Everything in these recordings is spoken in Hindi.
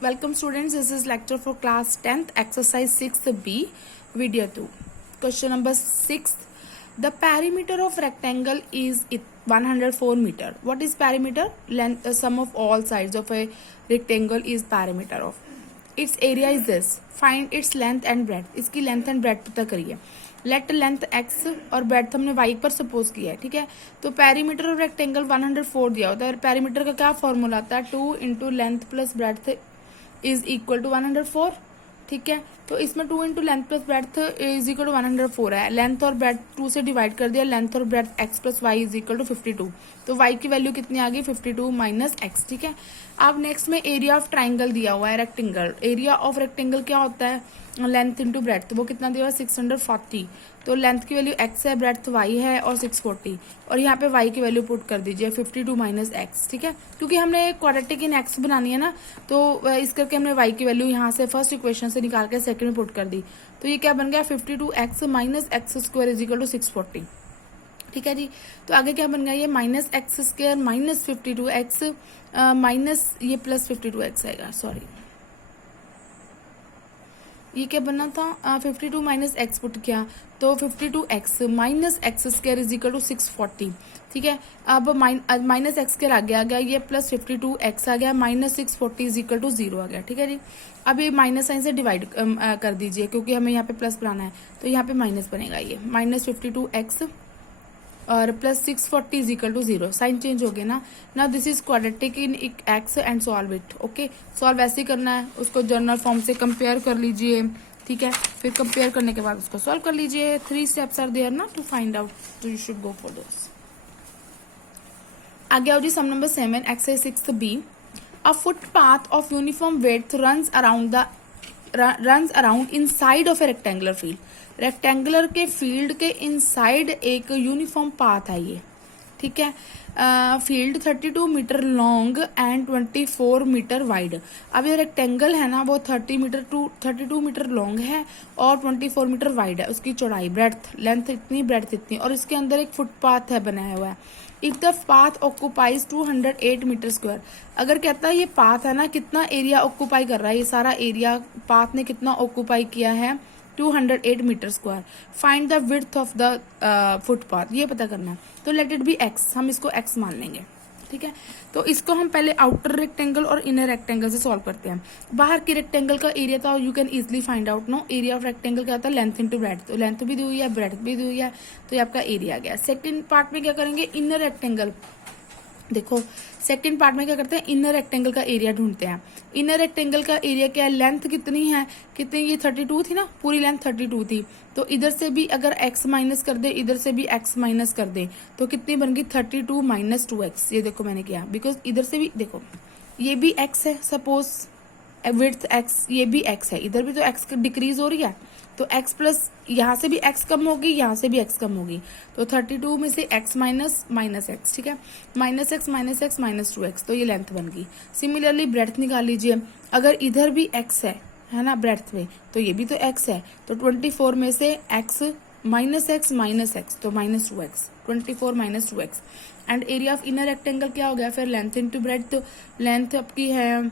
Welcome students, this is lecture for class 10th, exercise 6B, video 2. Question number 6. The perimeter of rectangle is 104 meter. What is perimeter? Length, sum of all sides of a rectangle is perimeter of. Its area is this. Find its length and breadth. इसकी length and breadth पता करिए. लेट लेंथ x और ब्रेड्थ हमने y पर सपोज किया है, ठीक है. तो पेरीमीटर ऑफ रेक्टेंगल 104 दिया होता है. पेरीमीटर का क्या फॉर्मूला आता है? 2 into length plus breadth is equal to 104, ठीक है. तो इसमें 2 into length plus breadth is equal to 104 है. लेंथ और ब्रेड्थ 2 से डिवाइड कर दिया. लेंथ और breadth x plus Y is equal to 52. तो y की वैल्यू कितनी आ गई? 52 माइनस x, ठीक है. अब नेक्स्ट में एरिया ऑफ ट्राइंगल दिया हुआ है रेक्टेंगल. एरिया ऑफ रेक्टेंगल क्या होता है? Length into breadth. वो कितना दिया हुआ है? 640. तो लेंथ की वैल्यू x है, ब्रेड्थ y है और 640. और यहाँ पे y की वैल्यू पुट कर दीजिए 52 माइनस एक्स, ठीक है. क्योंकि हमने क्वाड्रेटिक इन x बनानी है ना, तो इस करके हमने y की वैल्यू यहाँ से फर्स्ट इक्वेशन से निकाल के सेकंड में पुट कर दी. तो ये क्या बन गया? 52x minus X square is equal to 640, ठीक है जी. तो आगे क्या बन गया? ये minus X square minus 52x minus ये प्लस 52x आएगा. सॉरी, ये क्या बनना था? 52 माइनस एक्स पुट किया तो 52x minus X square is equal to 640, ठीक है. अब माइनस एक्स स्क्वायर आ गया ये प्लस 52x आ गया माइनस 640 इज इक्वल टू 0 आ गया, ठीक है जी. अब ये माइनस साइन से डिवाइड कर दीजिए क्योंकि हमें यहाँ पे प्लस बनाना है. तो यहाँ पे माइनस बनेगा. ये माइनस 52x और plus 640 is equal to 0. Sign change हो गया ना. Now this is quadratic in X and solve it. Okay, solve ऐसे ही करना है. उसको जर्नल फॉर्म से कंपेयर कर लीजिए, ठीक है. फिर कंपेयर करने के बाद उसको सॉल्व कर लीजिए. 3 स्टेप्स आर देयर ना टू फाइंड आउट, तो you should go for this. आगे आओ जी, sum number 7, exercise 6B. A footpath of uniform width runs around inside of a rectangular field. Rectangular के फील्ड के इनसाइड एक यूनिफॉर्म पाथ है ये, ठीक है. Field 32 metre long and 24 metre wide. अब ये रेक्टेंगल है ना, वो 32 मीटर लॉन्ग है और 24 मीटर वाइड है. उसकी चौड़ाई, ब्रेड्थ, लेंथ इतनी, ब्रेड्थ इतनी, और इसके अंदर एक फुटपाथ है बनाया हुआ है. If the path occupies 208 metre square. अगर कहता है ये पाथ है ना, कितना एरिया ऑक्यूपाई कर रहा है, ये सारा एरिया पाथ ने कितना ऑक्यूपाई किया है? 208 metre square. Find the width of the footpath, ये पता करना है. तो लेट इट बी x, हम इसको x मान लेंगे, ठीक है. तो इसको हम पहले आउटर रेक्टेंगल और इनर रेक्टेंगल से सॉल्व करते हैं. बाहर के रेक्टेंगल का एरिया था, you can easily find out know. Area of rectangle क्या होता है? Length into breadth. तो लेंथ भी दी हुई है, ब्रेड्थ भी दी हुई है, तो ये आपका एरिया आ गया. सेकेंड पार्ट में क्या करेंगे? Inner rectangle. देखो सेकंड पार्ट में क्या करते हैं? इनर रेक्टेंगल का एरिया ढूंढते हैं. इनर रेक्टेंगल का एरिया क्या है? लेंथ कितनी है? कितनी? ये 32 थी ना, पूरी लेंथ 32 थी. तो इधर से भी अगर x माइनस कर दे, इधर से भी x माइनस कर दे, तो कितनी बन गई? 32 माइनस 2x. ये देखो मैंने किया, बिकॉज इधर से भी देखो ये भी x है, सपोज विड्थ x, ये भी x है, इधर भी तो x डिक्रीज हो रही है. तो x प्लस यहाँ से भी x कम होगी, यहाँ से भी x कम होगी. तो 32 में से x माइनस माइनस एक्स, ठीक है. Minus x minus x minus 2x, तो ये लेंथ बन गई. सिमिलरली ब्रेड्थ निकाल लीजिए. अगर इधर भी x है ना ब्रेड्थ में, तो ये भी तो x है. तो 24 में से x माइनस एक्स, तो minus 2x. 24 minus 2x. And area of inner rectangle क्या हो गया फिर? Length into breadth. लेंथ आपकी है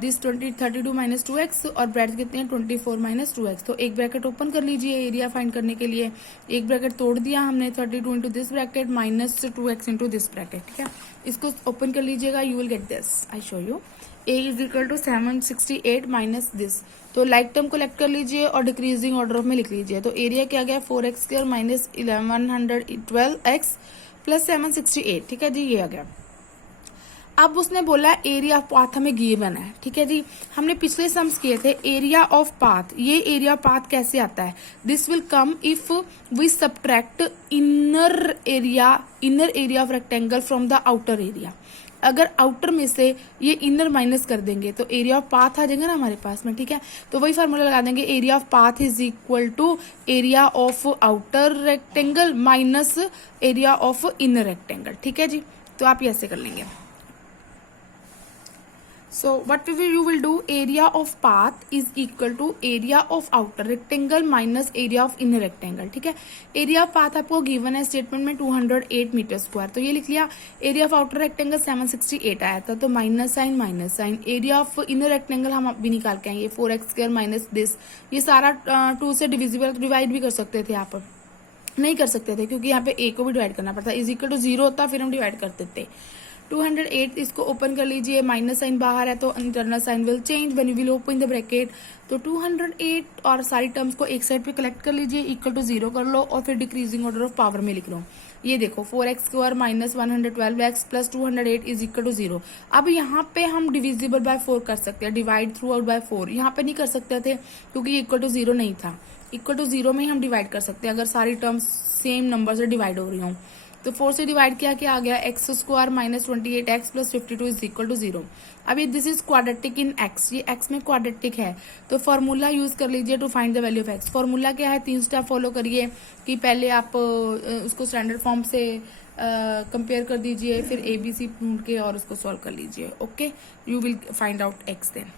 दिस 32 माइनस 2x और ब्रेड्थ कितनी है? 24 माइनस 2x. तो एक ब्रैकेट ओपन कर लीजिए एरिया फाइंड करने के लिए. एक ब्रैकेट तोड़ दिया हमने, 32 into this bracket minus 2x into this bracket, ठीक है. इसको ओपन कर लीजिएगा, you will get this. I show you. a is equal to 768 minus this. तो लाइक टर्म को कलेक्ट कर लीजिए और डिक्रीजिंग ऑर्डर में लिख लीजिए. तो एरिया क्या गया? 4x square minus 112x plus 768, ठीक है जी, ये आ गया. अब उसने बोला एरिया ऑफ पाथ हमें गिवन है, ठीक है जी. हमने पिछले सम्स किए थे एरिया ऑफ पाथ. ये एरिया ऑफ पाथ कैसे आता है? This will come if we subtract inner area of rectangle from the outer area. अगर आउटर में से ये इनर माइनस कर देंगे तो एरिया ऑफ पाथ आ जाएगा ना हमारे पास में, ठीक है. तो वही फार्मूला लगा देंगे. Area of path is equal to area of outer rectangle minus area of inner rectangle, ठीक है जी. तो आप ये ऐसे कर लेंगे. So what you will do, area of path is equal to area of outer rectangle minus area of inner rectangle. ठीक है, एरिया ऑफ पाथ आपको गिवन है स्टेटमेंट में 208 मीटर स्क्वायर, तो ये लिख लिया. एरिया ऑफ आउटर रेक्टेंगल 768 आया था, तो minus sign. Area of inner rectangle हम अभी निकाल के आएंगे 4x² माइनस दिस. ये सारा 2 से डिविजिबल, डिवाइड भी कर सकते थे, आप नहीं कर सकते थे क्योंकि यहाँ पे a को भी डिवाइड करना पड़ता. इज इक्वल टू 0 होता, फिर हम डिवाइड कर देते. 208 इसको ओपन कर लीजिए, माइनस साइन बाहर है तो internal sign will change when you will open the bracket. तो 208 और सारी टर्म्स को एक साइड पे कलेक्ट कर लीजिए, इक्वल टू 0 कर लो और फिर डिक्रीजिंग ऑर्डर ऑफ पावर में लिख लो. ये देखो 4x² minus 112x plus 208 is equal to 0. अब यहाँ पे हम डिविजिबल बाय 4 कर सकते हैं, डिवाइड थ्रू आउट बाय 4. यहाँ पे नहीं कर सकते थे क्योंकि ये इक्वल टू 0 नहीं था. इक्वल टू 0 में ही हम डिवाइड कर सकते हैं अगर सारी टर्म्स सेम नंबर से डिवाइड हो रही हों. तो 4 से डिवाइड किया, क्या आ गया, x² minus 28x plus 52 is equal to 0. अभी this is quadratic in x, ये x में क्वाड्रेटिक है तो फॉर्मूला यूज कर लीजिए to find the value of x. Formula क्या है, 3 स्टेप फॉलो करिए कि पहले आप उसको स्टैंडर्ड फॉर्म से कंपेयर कर दीजिए, फिर ABC ढूंढ के और उसको सॉल्व कर लीजिए. Okay, you will find out x then.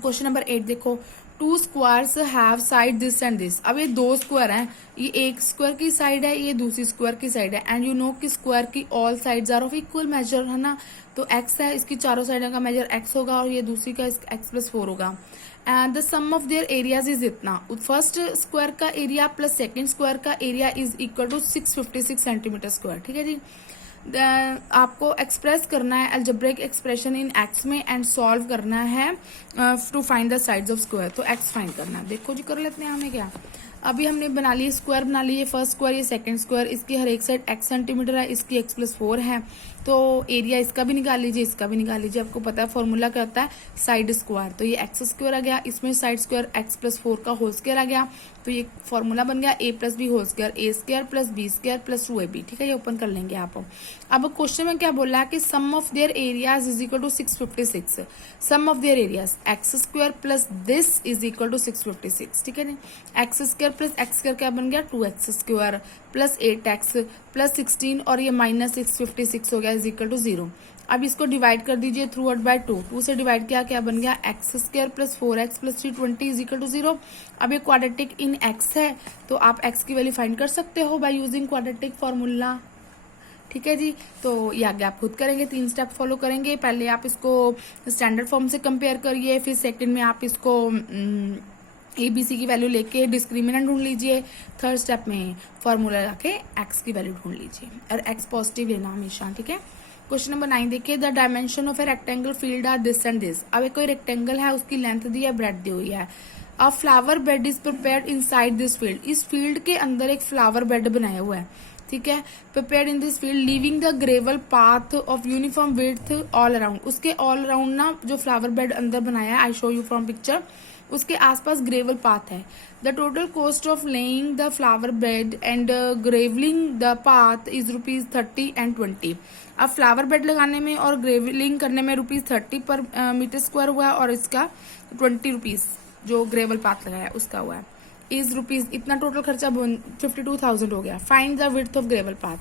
Question number 8 देखो, 2 squares have side this and this. अब ये 2 स्क्वायर हैं, ये एक स्क्वायर की साइड है, ये दूसरी स्क्वायर की साइड है. एंड यू नो कि स्क्वायर की all sides are of equal measure, है ना. तो x है, इसकी चारों साइड का मेजर x होगा और ये दूसरी का x प्लस 4 होगा. And the sum of their areas is इतना. फर्स्ट स्क्वायर का एरिया प्लस सेकेंड स्क्वायर का area is equal to 656 centimetre square. ठीक है जी. आपको एक्सप्रेस करना है अलजेब्रिक एक्सप्रेशन इन एक्स में एंड सॉल्व करना है to find the sides of square. तो एक्स फाइंड करना है. देखो जी, कर लेते हैं. हमें क्या, अभी हमने बना लिए स्क्वायर, बना लिए फर्स्ट स्क्वायर, ये सेकंड स्क्वायर. इसकी हर एक साइड x सेंटीमीटर है, इसकी x प्लस 4 है. तो एरिया इसका भी निकाल लीजिए, इसका भी निकाल लीजिए. आपको पता है फॉर्मूला क्या होता है, साइड स्क्वायर. तो ये x² आ गया, इसमें साइड स्क्वायर x प्लस 4 का होल स्क्वायर आ गया. तो ये फॉर्मूला बन गया a plus B whole square, a² plus b² plus 2ab. ठीक है, ये ओपन कर लेंगे आप. अब क्वेश्चन में क्या बोला है कि sum of their areas is equal to 656. Sum of their areas x² plus this is equal to 656. ठीक है नहीं, x² प्लस x² क्या बन गया, 2x² प्लस 8x प्लस 16 और ये माइनस 656 हो गया इज इक्वल टू 0. अब इसको डिवाइड कर दीजिए थ्रू आउट बाय 2. 2 से डिवाइड किया, क्या बन गया, x² plus 4x plus 320 is equal to 0. अब ये क्वाड्रेटिक इन x है तो आप x की वैल्यू फाइंड कर सकते हो बाय यूजिंग क्वाड्रेटिक फॉर्मूला. ठीक है जी. तो ये आगे आप खुद करेंगे, 3 स्टेप फॉलो करेंगे. पहले आप इसको स्टैंडर्ड फॉर्म से कंपेयर करिए, फिर सेकंड में आप इसको ABC की वैल्यू लेके डिस्क्रिमिनेंट ढूंढ लीजिए. थर्ड स्टेप में फॉर्मूला लाके x की वैल्यू ढूंढ लीजिए और x पॉजिटिव लेना हमेशा. ठीक है. क्वेश्चन नंबर 9 देखिए, the dimension of a rectangle field are this and this. अब एक कोई रेक्टेंगल है, उसकी लेंथ दी है, ब्रेड्थ दी हुई है. अ flower bed is prepared inside this field. इस फील्ड के अंदर एक फ्लावर बेड बनाया हुआ है. ठीक है, prepared in this field leaving the gravel path of uniform width all around. उसके ऑल अराउंड ना जो फ्लावर बेड अंदर बनाया है, I show you from picture, उसके आसपास ग्रेवल पाथ है. The total cost of laying the flower bed and gravelling the path is ₹30 and 20. अब फ्लावर बेड लगाने में और ग्रेवलिंग करने में ₹30 पर मीटर स्क्वायर हुआ है और इसका ₹20 जो ग्रेवल पाथ लगाया उसका हुआ है. इज रुपीज इतना टोटल खर्चा 52,000 हो गया. Find the width of gravel path.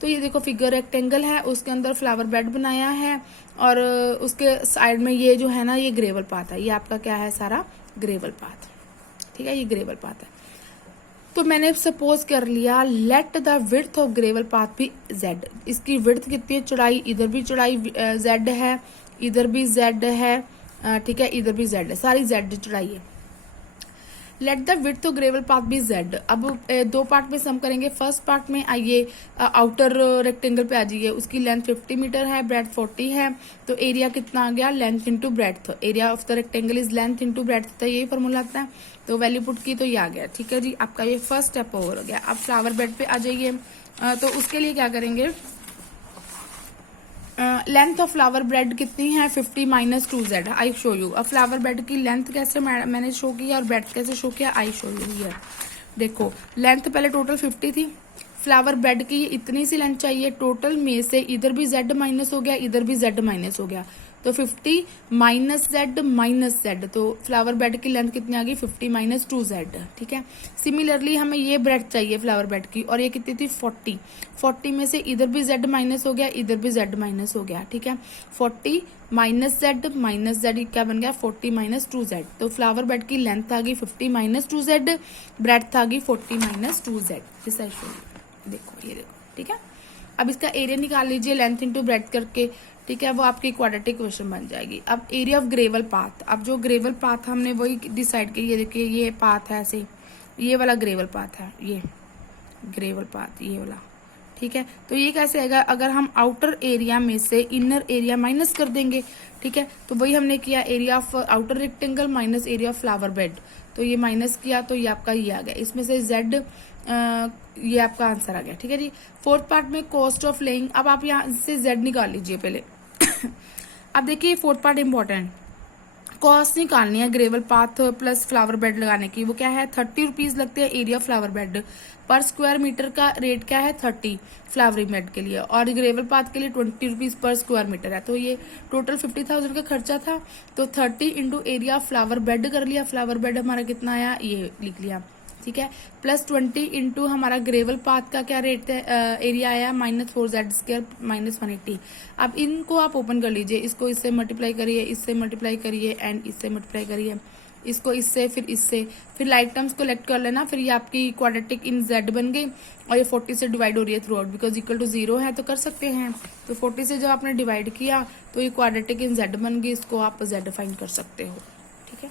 तो ये देखो फिगर रेक्टेंगल है, उसके अंदर फ्लावर बेड बनाया है और उसके साइड में ये जो है ना, ये ग्रेवल पाथ है. ये आपका क्या है, सारा ग्रेवल पाथ. ठीक है, ये ग्रेवल पाथ है. तो मैंने सपोज कर लिया late the width of gravel path भी z. इसकी विड्थ कितनी है, चौड़ाई, इधर भी चौड़ाई z है, इधर भी z है. ठीक है, इधर भी z है, सारी z चौड़ाई है. Let the width of gravel path be z. अब 2 पार्ट में सम करेंगे. फर्स्ट पार्ट में आइए आउटर रेक्टेंगल पे आ जाइए. उसकी लेंथ 50 मीटर है, ब्रेड्थ 40 है. तो एरिया कितना आ गया, length into breadth. Area of the rectangle is length into breadth. तो यही फॉर्मूला आता है. तो वैल्यू पुट की तो ये आ गया. ठीक है जी, आपका ये फर्स्ट स्टेप ओवर हो गया. अब फ्लावर बेड पे आ जाइए. तो उसके लिए क्या करेंगे, लेंथ ऑफ फ्लावर बेड कितनी है, 50 minus 2z. I show you. अब फ्लावर बेड की लेंथ कैसे मैंने शो किया और ब्रेड्थ कैसे शो किया, आई शो यू हियर. देखो लेंथ पहले टोटल 50 थी, फ्लावर बेड की इतनी सी लेंथ चाहिए. टोटल में से इधर भी z माइनस हो गया, इधर भी z माइनस हो गया. तो 50 माइनस जेड, तो फ्लावर बेड की लेंथ कितनी आ गई 50 माइनस 2z, ठीक है। सिमिलरली हमें ये ब्रेड चाहिए फ्लावर बेड की, और ये कितनी थी 40 में से इधर भी z माइनस हो गया, इधर भी z माइनस हो गया, ठीक है। 40 माइनस जेड क्या बन गया 40 माइनस 2z, तो फ्लावर बेड की लेंथ आ गई 50 माइनस 2z, ब्रेड आ गई 40 माइनस 2z। देखो ये देखो, ठीक है। अब इसका एरिया निकाल लीजिए लेंथ इंटू ब्रेड करके, ठीक है, वो आपकी क्वाड्रेटिक क्वेश्चन बन जाएगी। अब एरिया ऑफ ग्रेवल पाथ, अब जो ग्रेवल पाथ हमने वही डिसाइड किया, ये देखिए ये पाथ है ऐसे, ये वाला ग्रेवल पाथ है, ये ग्रेवल पाथ ये वाला, ठीक है। तो ये कैसे आएगा, अगर हम आउटर एरिया में से इनर एरिया माइनस कर देंगे, ठीक है, तो वही हमने किया, area of outer rectangle minus area of flower bed, तो ये माइनस किया तो ये आपका ये आ गया, इसमें से जेड ये आपका आंसर आ गया, ठीक है जी। फोर्थ पार्ट में कॉस्ट ऑफ लेइंग, अब आप यहाँ से जेड निकाल लीजिए पहले। अब देखिए फोर्थ पार्ट इंपॉर्टेंट, कॉस्ट निकालनी है gravel path plus flower bed लगाने की, वो क्या है 30 रुपीज लगते हैं एरिया फ्लावर बेड पर स्क्वायर मीटर का रेट क्या है 30 फ्लावरिंग बेड के लिए, और ग्रेवल पाथ के लिए 20 रुपीज पर स्क्वायर मीटर है। तो ये टोटल 50,000 का खर्चा था, तो 30 इंटू एरिया फ्लावर बेड कर लिया, फ्लावर बेड हमारा कितना आया ये लिख लिया, ठीक है, प्लस 20 इंटू हमारा ग्रेवल पाथ का क्या रेट है, एरिया आया -4z² -180। अब इनको आप ओपन कर लीजिए, इसको इससे मल्टीप्लाई करिए, इससे मल्टीप्लाई करिए एंड इससे मल्टीप्लाई करिए, इसको इससे फिर इससे, फिर लाइक टर्म्स को लेफ्ट कर लेना, फिर ये आपकी क्वाड्रेटिक इन z बन गई, और ये 40 से डिवाइड हो रही है throughout, because equal to 0 है तो कर सकते हैं। तो 40 से जब आपने डिवाइड किया तो ये क्वाड्रेटिक इन z बन गई, इसको आप z फाइंड कर सकते हो, ठीक है।